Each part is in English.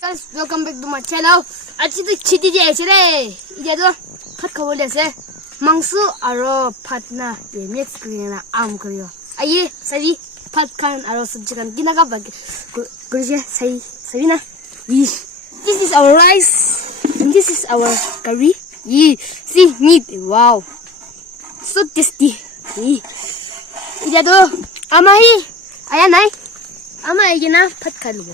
Guys, welcome back to my channel. आज तो छिटी जाए रे इधर तो फट खबर लेसे मांसू और फट ना ये मिक्स करना आम करियो आइए सभी फट खान और सब्जी खान किना का बाकी कुछ सही ना this is our rice and this is our curry see meat wow so tasty इधर तो आमा ही आया नहीं आमा ये ना फट खा लो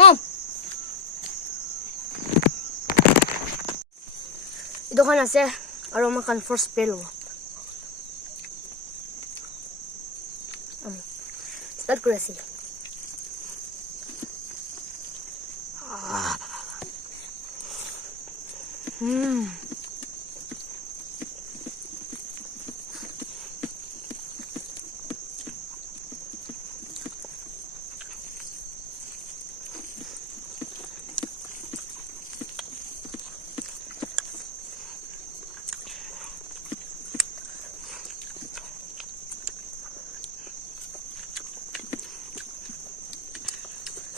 Mom. Ito ka na siya. Araw makan first pelo. Start ko na siya.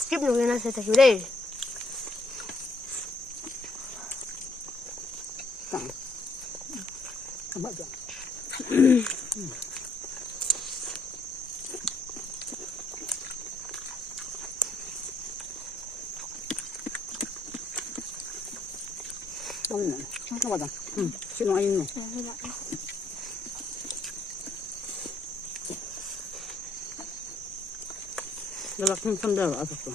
Skip nung yun sa tayo 맞아. 지금 아니 있노. 내가 손대로 왔었어.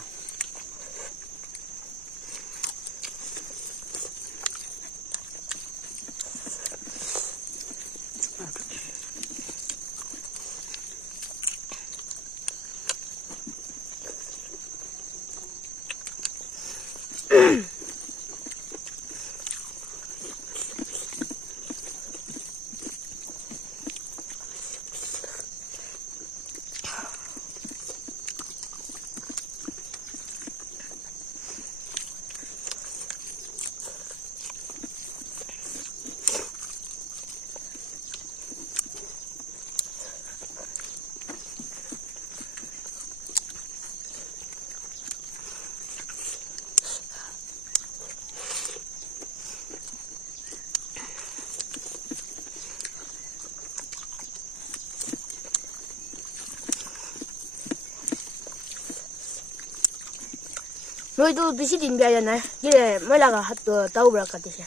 너희도 미시 준비 하잖아. 이래 뭐라가 또 다우브라 같으시.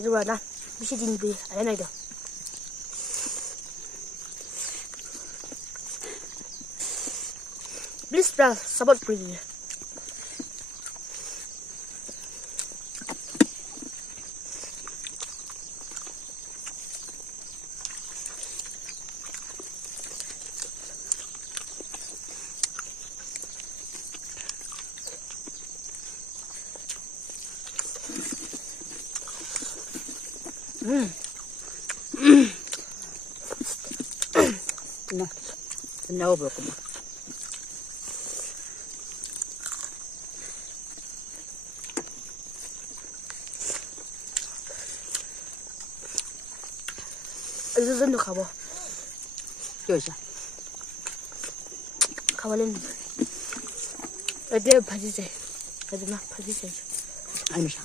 이거 나 미시 준비 안 해놔도. Please support please. 나 넣어볼까? 이제 손도 가봐. 여기서. 가발은 어디에 바지지? 어디나 바지지? 아니죠.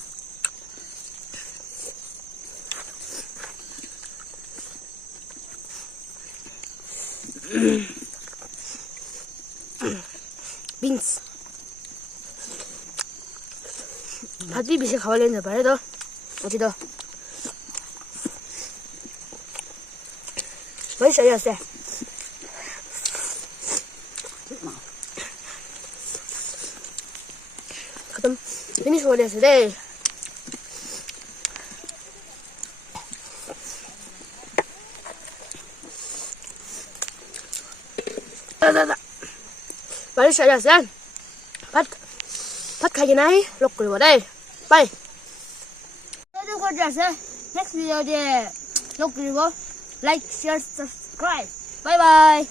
Beans. 바지 빛이 가발렸네 말해도 어디다 맛있어요 쎄 그럼 finish what is today 맛있어요 쎄 밭 가기 나이 록글 vào đây bye next video thì 록글 like share subscribe bye bye